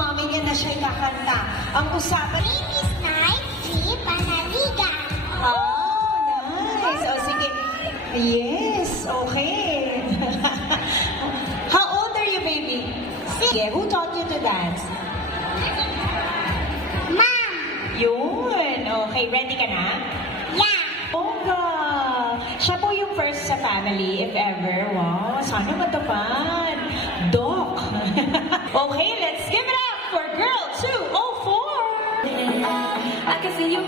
mami niya na siya'y kakanta. Ang usapan... Ladies Night, G. Panaliga. Oh, nice. O, sige. Yes, okay. How old are you, baby? Sige, who taught you to dance? Mom. Yun. Okay, ready ka na? Yeah. Bongga! Siya po yung first sa family, if ever. Wow, sana matupad. Doc! Okay, let's give it up for girl 204! I can feel your